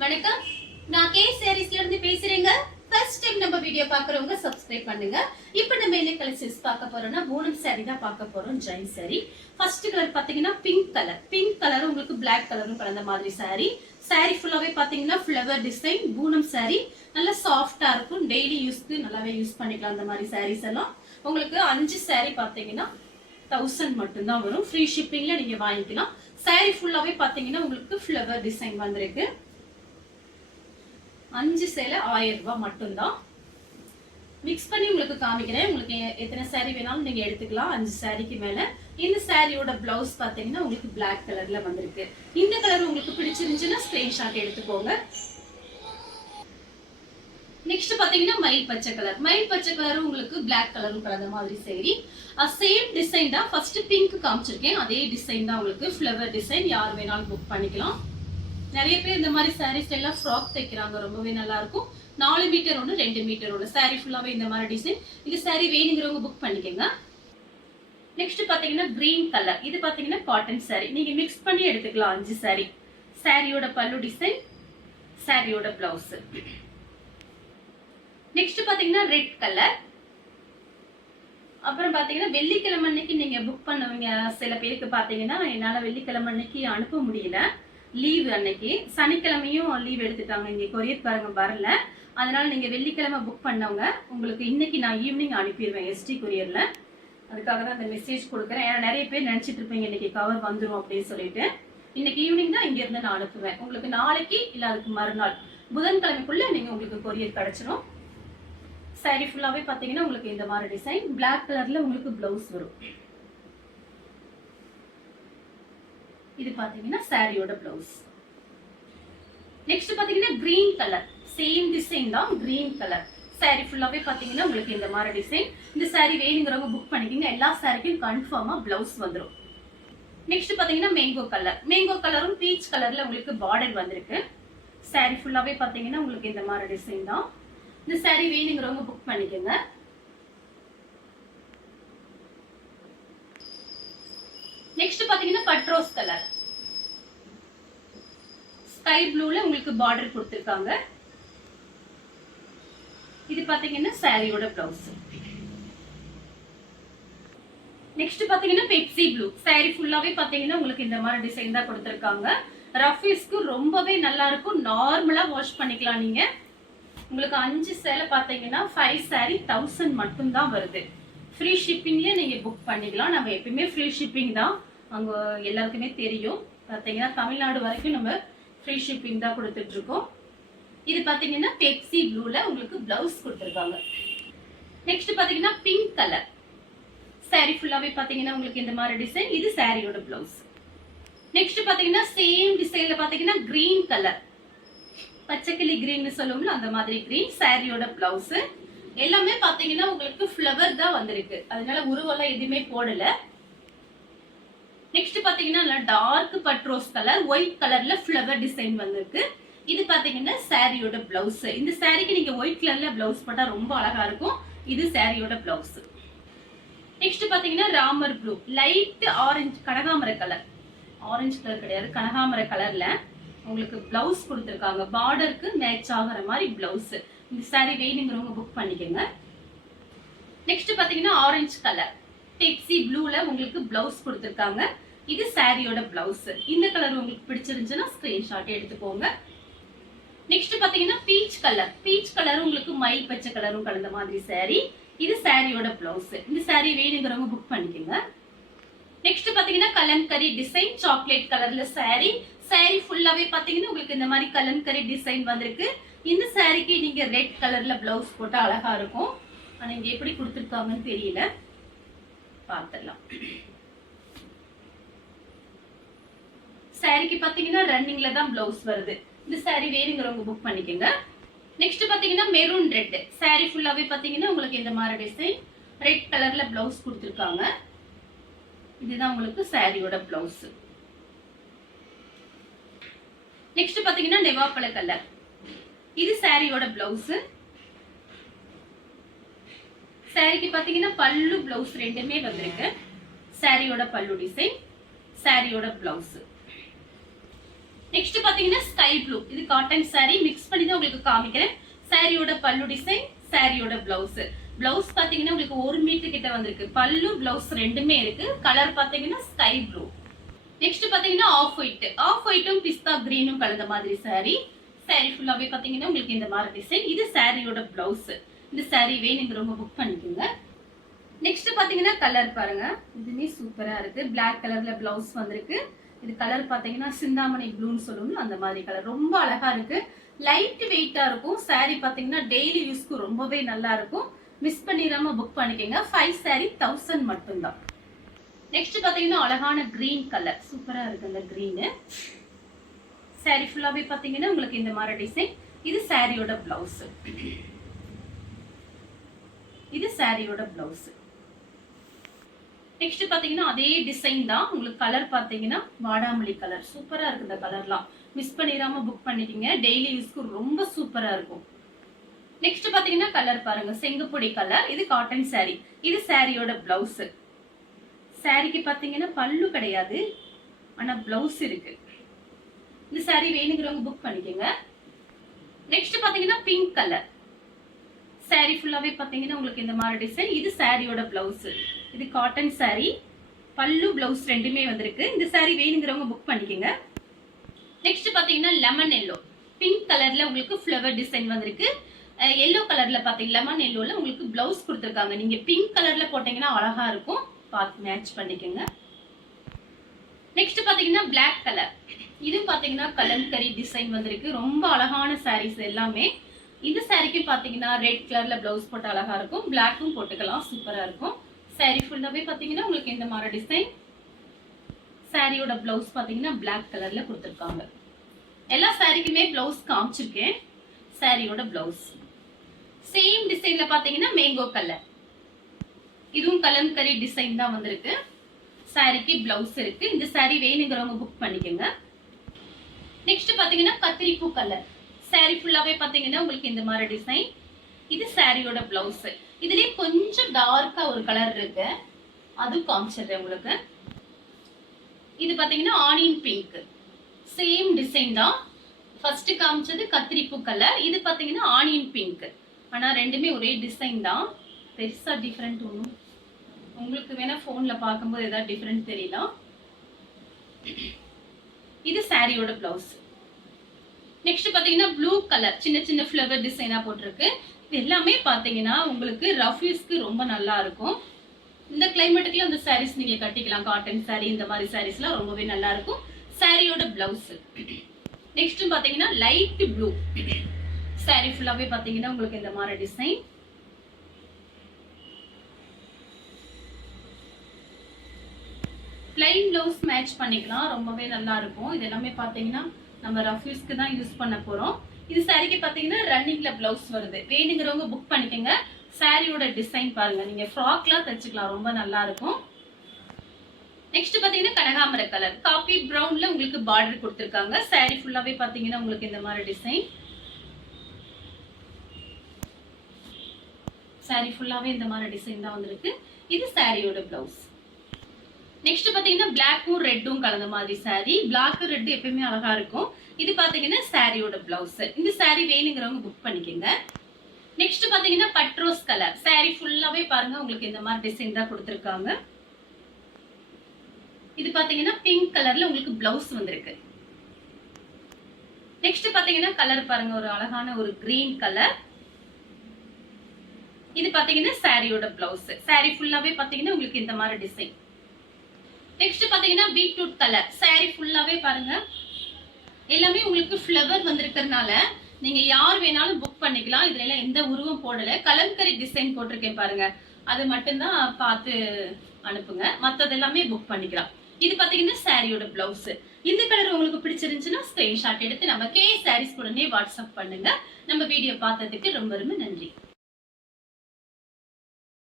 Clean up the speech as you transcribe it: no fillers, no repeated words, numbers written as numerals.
வணக்கம், நான் கே சாரீஸ்ல இருந்து பேசுறேங்க. ஃபர்ஸ்ட் டைம் நம்ம வீடியோ பாக்குறவங்க சப்ஸ்கிரைப் பண்ணுங்க. இப்போ நம்ம என்ன கலெக்ஷன்ஸ் பார்க்க போறோம்னா பூனம் சாரி தான் பார்க்க போறோம். ஜெயின் சாரி. ஃபர்ஸ்ட் கலர் பாத்தீங்கன்னா பிங்க் கலர். பிங்க் கலர் உங்களுக்கு பிளாக் கலரும் கலந்த மாதிரி சாரி. சாரி ஃபுல்லாவே பாத்தீங்கன்னா ஃப்ளவர் டிசைன் பூனம் சாரி. நல்ல சாஃப்டா இருக்கும். டெய்லி யூஸ்க்கு நல்லாவே யூஸ் பண்ணிக்கலாம். அந்த மாதிரி சாரீஸ் எல்லாம் உங்களுக்கு 5 சாரி பாத்தீங்கன்னா 1000 மட்டும் தான் வரும். ஃப்ரீ ஷிப்பிங்ல நீங்க வாங்கிக்கலாம். சாரி ஃபுல்லாவே பாத்தீங்கன்னா உங்களுக்கு ஃப்ளவர் டிசைன் வந்திருக்கு. 5 சேலை 1000 ரூபாய் மட்டும்தான். மிக்ஸ் பண்ணி உங்களுக்கு காமிக்கிறேன். உங்களுக்கு எத்தனை சாரி வேணாலும் நீங்க எடுத்துக்கலாம். 5 சாரிக்கு மேல. இந்த சாரியோட பிளவுஸ் பாத்தீங்கன்னா உங்களுக்கு பிளாக் கலர்ல வந்திருக்கு. இந்த கலர் உங்களுக்கு பிடிச்சிருந்துச்சுன்னா ஸ்கிரீன்ஷாட் எடுத்துக்கோங்க. நெக்ஸ்ட் பாத்தீங்கன்னா மயில் பச்சை கலர். மயில் பச்சை கலரும் உங்களுக்கு பிளாக் கலரும் கலந்த மாதிரி சாரி. சேம் டிசைன் தான். ஃபர்ஸ்ட் பிங்க் காமிச்சிருக்கேன். அதே டிசைன் தான் உங்களுக்கு ஃப்ளவர் டிசைன். யார் வேணாலும் புக் பண்ணிக்கலாம். நிறைய பேர் இந்த மாதிரி சாரீஸ் எல்லாம் ஃப்ராக் தைக்கிறாங்க. ரொம்பவே நல்லா இருக்கும். 4 மீட்டர் ஒன்று 2 மீட்டர் ஒன்று சாரி ஃபுல்லாவே இந்த மாதிரி டிசைன். இந்த சாரி வேணுங்கிறவங்க புக் பண்ணிக்கோங்க. நெக்ஸ்ட் பாத்தீங்கன்னா கிரீன் கலர். இது பாத்தீங்கன்னா காட்டன் சாரி. நீங்க மிக்ஸ் பண்ணி எடுத்துக்கலாம். 5 சாரி. சாரியோட பல்லு டிசைன், சாரியோட பிளவுஸ். நெக்ஸ்ட் பாத்தீங்கன்னா ரெட் கலர். அப்புறம் பாத்தீங்கன்னா வெள்ளிக்கிழமை அன்னைக்கு நீங்க புக் பண்ணுவீங்க. சில பேருக்கு பாத்தீங்கன்னா என்னால வெள்ளிக்கிழமை அன்னைக்கு அனுப்ப முடியல, லீவ் அன்னைக்கு. சனிக்கிழமையும் லீவ் எடுத்துட்டாங்க, இங்க கொரியர்காரங்க வரல. அதனால நீங்க வெள்ளிக்கிழமை புக் பண்ணவங்க உங்களுக்கு இன்னைக்கு நான் ஈவினிங் அனுப்பிடுவேன் எஸ்டி கொரியர்ல. அதுக்காக தான் அந்த மெசேஜ் கொடுக்குறேன். ஏன்னா நிறைய பேர் நினைச்சிட்டு இருப்பீங்க இன்னைக்கு கவர் வந்துடும் அப்படின்னு சொல்லிட்டு. இன்னைக்கு ஈவினிங் தான் இங்க இருந்து நான் அனுப்புவேன். உங்களுக்கு நாளைக்கு இல்ல அதுக்கு மறுநாள் புதன்கிழமைக்குள்ள நீங்க உங்களுக்கு கொரியர் கிடைச்சிடும். சாரி ஃபுல்லாவே பாத்தீங்கன்னா உங்களுக்கு இந்த மாதிரி டிசைன். பிளாக் கலர்ல உங்களுக்கு பிளவுஸ் வரும். இது பாத்தீங்கன்னா சாரியோட பிளவுஸ். நெக்ஸ்ட் பாத்தீங்கன்னா கிரீன் கலர். சேம் டிசைன் தான், கிரீன் கலர். சாரி ஃபுல்லாவே பாத்தீங்கன்னா உங்களுக்கு இந்த மாதிரி டிசைன். இந்த சாரி வேணுங்கிறவங்க புக் பண்ணிக்கோங்க. எல்லா சாரிக்கும் கன்ஃபார்மா பிளவுஸ் வந்துடும். நெக்ஸ்ட் பாத்தீங்கன்னா மேங்கோ கலர். மேங்கோ கலரும் பீச் கலர்ல உங்களுக்கு பார்டர் வந்திருக்கு. சாரி ஃபுல்லாவே பாத்தீங்கன்னா உங்களுக்கு இந்த மாதிரி டிசைன் தான். இந்த சாரி வேணுங்கிறவங்க புக் பண்ணிக்கோங்க. நெக்ஸ்ட் பாத்தீங்கன்னா பட்ரோஸ் கலர். ஸ்கை ப்ளூல உங்களுக்கு பார்டர் கொடுத்திருக்காங்க. இது பாத்தீங்கன்னா சாரியோட பிளவுஸ். நெக்ஸ்ட் பாத்தீங்கன்னா பெப்சி ப்ளூ. சாரி ஃபுல்லாவே பாத்தீங்கன்னா உங்களுக்கு இந்த மாதிரி டிசைன் தான் கொடுத்திருக்காங்க. ரஃபீஸ்க்கு ரொம்பவே நல்லா இருக்கும். நார்மலா வாஷ் பண்ணிக்கலாம் நீங்க. உங்களுக்கு 5 சேலை பாத்தீங்கன்னா 5 சாரி 1000 மட்டும் தான் வருது. ஃப்ரீ ஷிப்பிங்ல நீங்க புக் பண்ணிக்கலாம். நம்ம எப்பயுமே ஃப்ரீ ஷிப்பிங் தான், அங்க எல்லாருக்குமே தெரியும். பாத்தீங்கன்னா தமிழ்நாடு வரைக்கும் நம்ம ஃப்ரீ ஷிப்பிங் தான் கொடுத்துட்டு இருக்கோம். இது பாத்தீங்கன்னா பெப்சி ப்ளூல உங்களுக்கு பிளவுஸ் கொடுத்திருக்காங்க. நெக்ஸ்ட் பாத்தீங்கன்னா பிங்க் கலர். சாரி ஃபுல்லாவே பாத்தீங்கன்னா உங்களுக்கு இந்த மாதிரி டிசைன். இது சாரியோட பிளவுஸ். நெக்ஸ்ட் பாத்தீங்கன்னா சேம் டிசைன்ல பாத்தீங்கன்னா கிரீன் கலர். பச்சைக்கிளி கிரீன் சொல்லுவோம்ல அந்த மாதிரி கிரீன். சாரியோட பிளவுஸ். எல்லாமே பாத்தீங்கன்னா உங்களுக்கு ஃப்ளவர் தான் வந்திருக்கு. அதனால உருவெல்லாம் எதுவுமே போடல. நெக்ஸ்ட் பாத்தீங்கன்னா டார்க் பட்ரோஸ் கலர். ஒயிட் கலர்ல ஃப்ளவர் டிசைன் வந்திருக்கு. இது பாத்தீங்கன்னா சாரியோட பிளவுஸ். இந்த சாரிக்கு நீங்க ஒயிட் கலர்ல பிளவுஸ் போட்டா ரொம்ப அழகா இருக்கும். இது சாரியோட பிளவுஸ். நெக்ஸ்ட் பாத்தீங்கன்னா ராமர் ப்ளூ. லைட் ஆரஞ்சு கனகாமர கலர். ஆரஞ்சு கலர் கிடையாது, கனகாமர கலர்ல உங்களுக்கு பிளவுஸ் கொடுத்திருக்காங்க. பார்டருக்கு மேட்ச் ஆகிற மாதிரி பிளவுஸ். இந்த சாரி வேணுங்கிறவங்க புக் பண்ணிக்கோங்க. நெக்ஸ்ட் பாத்தீங்கன்னா ஆரஞ்சு கலர். பெப்சி ப்ளூல உங்களுக்கு பிளவுஸ் கொடுத்திருக்காங்க. இது சாரியோட பிளவுஸ். இந்த கலர் உங்களுக்கு பிடிச்சிருந்துச்சுன்னா ஸ்கிரீன்ஷாட் எடுத்துக்கோங்க. நெக்ஸ்ட் பாத்தீங்கன்னா பீச் கலர். பீச் கலர் உங்களுக்கு மயில் பச்சை கலரும் கலந்த மாதிரி சாரி. இது சாரியோட பிளவுஸ். இந்த சாரி வேணுங்கிறவங்க புக் பண்ணிக்கோங்க. நெக்ஸ்ட் பாத்தீங்கன்னா கலம்கரி டிசைன். சாக்லேட் கலர்ல சாரி. சாரி ஃபுல்லாவே பாத்தீங்கன்னா உங்களுக்கு இந்த மாதிரி கலம்கரி டிசைன் வந்திருக்கு. இந்த சாரிக்கு நீங்க ரெட் கலர்ல பிளவுஸ் போட்டா அழகா இருக்கும். ஆனா இங்க எப்படி கொடுத்திருக்காங்கன்னு தெரியல, பாத்துடலாம். சாரிக்கு பாத்தீங்கன்னா ரன்னிங்ல தான் பிளவுஸ் வருது. இந்த சாரி வேணுங்கிறவங்க புக் பண்ணிக்கோங்க. நெக்ஸ்ட் பாத்தீங்கன்னா மெரூன் ரெட். சாரி ஃபுல்லாவே பாத்தீங்கன்னா உங்களுக்கு இந்த மாதிரி டிசைன். ரெட் கலர்ல பிளவுஸ் கொடுத்திருக்காங்க. இதுதான் உங்களுக்கு சாரியோட பிளவுஸ். நெக்ஸ்ட் பாத்தீங்கன்னா நெவாப்பழ கலர். இது சாரியோட பிளவுஸ். சாரிக்கு பாத்தீங்கன்னா பல்லு பிளவுஸ் ரெண்டுமே வந்திருக்கு. சாரியோட பல்லு டிசைன், சாரியோட பிளவுஸ். நெக்ஸ்ட் பாத்தீங்கன்னா ஸ்கை ப்ளூ. இது காட்டன் saree மிக்ஸ் பண்ணி தான் உங்களுக்கு காமிக்கிறேன். சாரியோட பல்லு டிசைன், சாரியோட பிளவுஸ். பிளவுஸ் பாத்தீங்கன்னா உங்களுக்கு 1 மீட்டர் கிட்ட வந்திருக்கு. பல்லு பிளவுஸ் ரெண்டுமே இருக்கு. கலர் பாத்தீங்கன்னா ஸ்கை ப்ளூ. நெக்ஸ்ட் பாத்தீங்கன்னா ஆஃப் ஒயிட்டும் பிஸ்தா கிரீனும் கலந்த மாதிரி saree. saree ஃபுல்லாவே பாத்தீங்கன்னா உங்களுக்கு இந்த மாதிரி டிசைன். இது சாரியோட பிளவுஸ். இந்த saree வேணுங்கிறவங்க புக் பண்ணிக்கோங்க. நெக்ஸ்ட் பாத்தீங்கன்னா கலர் பாருங்க. இதுமே சூப்பரா இருக்கு. Black கலர்ல பிளவுஸ் வந்திருக்கு. இது கலர் பாத்தீங்கன்னா சிந்தாமணி ப்ளூன்னு சொல்லுவோம், அந்த மாதிரி கலர். ரொம்ப அழகா இருக்கு. லைட் வெயிட்டா இருக்கும். saree பாத்தீங்கன்னா டெய்லி யூஸ்க்கு ரொம்பவே நல்லா இருக்கும். மிஸ் பண்ணிராம புக் பண்ணிக்கோங்க. 5 saree 1000 மட்டும்தான். நெக்ஸ்ட் பாத்தீங்கன்னா அழகான கிரீன் கலர். சூப்பரா இருக்கு அந்த கிரீன். saree ஃபுல்லாவே பாத்தீங்கன்னா உங்களுக்கு இந்த மாதிரி டிசைன். இது சாரியோட பிளவுஸ். இது சாரியோட பிளவுஸ். நெக்ஸ்ட் பாத்தீங்கன்னா அதே டிசைன் தான். உங்களுக்கு கலர் பாத்தீங்கன்னா வாடாமல்லி கலர். சூப்பரா இருக்கு இந்த கலர்லாம். மிஸ் பண்ணிராம புக் பண்ணிக்கீங்க. டெய்லி யூஸ்க்கு ரொம்ப சூப்பரா இருக்கும். நெக்ஸ்ட் பாத்தீங்கன்னா கலர் பாருங்க, செங்கப்பொடி கலர். இது காட்டன் saree. இது சாரியோட பிளவுஸ். சாரிக்கு பாத்தீங்கன்னா பல்லு கிடையாது, ஆனா பிளவுஸ் இருக்கு. இந்த saree வேணுங்கிறவங்க புக் பண்ணிக்கோங்க. நெக்ஸ்ட் பாத்தீங்கன்னா பிங்க் கலர். saree ஃபுல்லாவே பாத்தீங்கன்னா உங்களுக்கு இந்த மாதிரி டிசைன். இது சாரியோட பிளவுஸ். இது காட்டன் saree. பல்லு பிளவுஸ் ரெண்டுமே வந்திருக்கு. இந்த saree வேணுங்கிறவங்க புக் பண்ணிக்கோங்க. நெக்ஸ்ட் பாத்தீங்கன்னா லெமன் எல்லோ. பிங்க் கலர்ல உங்களுக்கு ஃப்ளவர் டிசைன் வந்திருக்கு. எல்லோ கலர்ல பாத்தீங்கன்னா லெமன் எல்லோல உங்களுக்கு பிளவுஸ் கொடுத்துருக்காங்க. நீங்க பிங்க் கலர்ல போட்டீங்கன்னா அழகா இருக்கும். பார்த்து மேட்ச் பண்ணிக்கோங்க. நெக்ஸ்ட் பாத்தீங்கன்னா Black கலர். இது பாத்தீங்கன்னா கலம்கரி டிசைன் வந்திருக்கு. ரொம்ப அழகான sarees எல்லாமே. இந்த சாரிக்கு பாத்தீங்கன்னா ரெட் கலர்ல பிளவுஸ் போட்டு அழகா இருக்கும். பிளாக்கும் போட்டுக்கலாம், சூப்பரா இருக்கும். saree ஃபுல்லாவே பாத்தீங்கன்னா உங்களுக்கு இந்த மாதிரி டிசைன். சாரியோட பிளவுஸ் பாத்தீங்கன்னா Black கலர்ல கொடுத்துருக்காங்க. எல்லா சாரிக்குமே பிளவுஸ் காமிச்சிருக்கேன். சாரியோட பிளவுஸ் சேம் டிசைன்ல பாத்தீங்கன்னா மேங்கோ கலர். இதுவும் கலம்கரி டிசைன் தான் வந்திருக்கு. சாரிக்கு பிளவுஸ் இருக்கு. இந்த saree வேணுங்கிறவங்க புக் பண்ணிக்கோங்க. நெக்ஸ்ட் பாத்தீங்கன்னா கத்திரிப்பூ கலர். saree ஃபுல்லாவே பாத்தீங்கன்னா உங்களுக்கு இந்த மாதிரி டிசைன். இது சாரியோட பிளவுஸ். இதுலயே கொஞ்சம் டார்க்கா ஒரு கலர் இருக்கு, அது காமிச்சிடுறேன் உங்களுக்கு. இது பாத்தீங்கன்னா ஆனியன் பிங்க். சேம் டிசைன் தான். ஃபர்ஸ்ட் காமிச்சது கத்திரிப்பூ கலர். இது பாத்தீங்கன்னா ஆனியன் பிங்க். ஆனா ரெண்டுமே ஒரே டிசைன் தான். பெருசா டிஃபரெண்ட் ஒன்றும் உங்களுக்கு வேணா போன்ல பார்க்கும்போது ஏதாவது டிஃபரெண்ட் தெரியலாம். இது சாரியோட பிளவுஸ். நெக்ஸ்ட் பாத்தீங்கன்னா ப்ளூ கலர். சின்ன சின்ன ஃப்ளவர் டிசைனா போட்டிருக்கு. இது எல்லாமே பாத்தீங்கன்னா உங்களுக்கு ரஃப் யூஸ்க்கு ரொம்ப நல்லா இருக்கும். இந்த கிளைமேட்டுக்குள்ள அந்த சாரீஸ் நீங்க கட்டிக்கலாம். காட்டன் saree இந்த மாதிரி சாரீஸ்லாம் ரொம்பவே நல்லா இருக்கும். சாரியோட பிளவுஸ். நெக்ஸ்ட் பாத்தீங்கன்னா லைட் ப்ளூ. saree ஃபுல்லாவே பாத்தீங்கன்னா உங்களுக்கு இந்த மாதிரி டிசைன். பிளைன் பிளவுஸ் மேட்ச் பண்ணிக்கலாம், ரொம்பவே நல்லா இருக்கும். இது எல்லாமே பாத்தீங்கன்னா நம்ம ரஃப் யூஸ்க்கு தான் யூஸ் பண்ண போறோம். இது சாரிக்கு பாத்தீங்கன்னா ரன்னிங்ல பிளவுஸ் வருது. வேணுங்கிறவங்க புக் பண்ணிக்கோங்க. சாரியோட டிசைன் பாருங்க, நீங்க ஃப்ராக்லாம் தச்சுக்கலாம், ரொம்ப நல்லா இருக்கும். நெக்ஸ்ட் பாத்தீங்கன்னா கனகாமர கலர். காபி பிரவுன்ல உங்களுக்கு பார்டர் கொடுத்திருக்காங்க. saree ஃபுல்லாவே பாத்தீங்கன்னா உங்களுக்கு இந்த மாதிரி டிசைன். saree ஃபுல்லாவே இந்த மாதிரி டிசைன் தான் வந்திருக்கு. இது சாரியோட பிளவுஸ். நெக்ஸ்ட் பாத்தீங்கன்னா பிளாக்கும் ரெட்டும் கலந்த மாதிரி saree. பிளாக் ரெட் எப்பவுமே அழகா இருக்கும். இது பாத்தீங்கன்னா சாரியோட பிளவுஸ். இந்த saree வேணுங்கிறவங்க புக் பண்ணிக்கோங்க. நெக்ஸ்ட் பாத்தீங்கன்னா பட்ரோஸ் கலர். saree ஃபுல்லாவே பாருங்க உங்களுக்கு இந்த மாதிரி டிசைன் தான் கொடுத்திருக்காங்க. இது பாத்தீங்கன்னா பிங்க் கலர்ல உங்களுக்கு பிளவுஸ் வந்திருக்கு. நெக்ஸ்ட் பாத்தீங்கன்னா கலர் பாருங்க, ஒரு அழகான ஒரு கிரீன் கலர். இது பாத்தீங்கன்னா சாரியோட பிளவுஸ். saree ஃபுல்லாவே பாத்தீங்கன்னா உங்களுக்கு இந்த மாதிரி டிசைன். நெக்ஸ்ட் பாத்தீங்கன்னா பீட்ரூட் கலர். saree ஃபுல்லாவே பாருங்க எல்லாமே உங்களுக்கு ஃப்ளவர் வந்திருக்கிறதுனால நீங்க யார் வேணாலும் புக் பண்ணிக்கலாம். இதுல எல்லாம் எந்த உருவம் போடல, கலம்கரி டிசைன் போட்டிருக்கேன் பாருங்க, அது மட்டும்தான் பார்த்து அனுப்புங்க. மற்றது எல்லாமே புக் பண்ணிக்கலாம். இது பாத்தீங்கன்னா சாரியோட பிளவுஸ். இந்த கலர் உங்களுக்கு பிடிச்சிருந்துச்சுன்னா ஸ்கிரீன்ஷாட் எடுத்து நம்ம கே சாரீஸ் உடனே வாட்ஸ்அப் பண்ணுங்க. நம்ம வீடியோ பார்த்ததுக்கு ரொம்ப ரொம்ப நன்றி.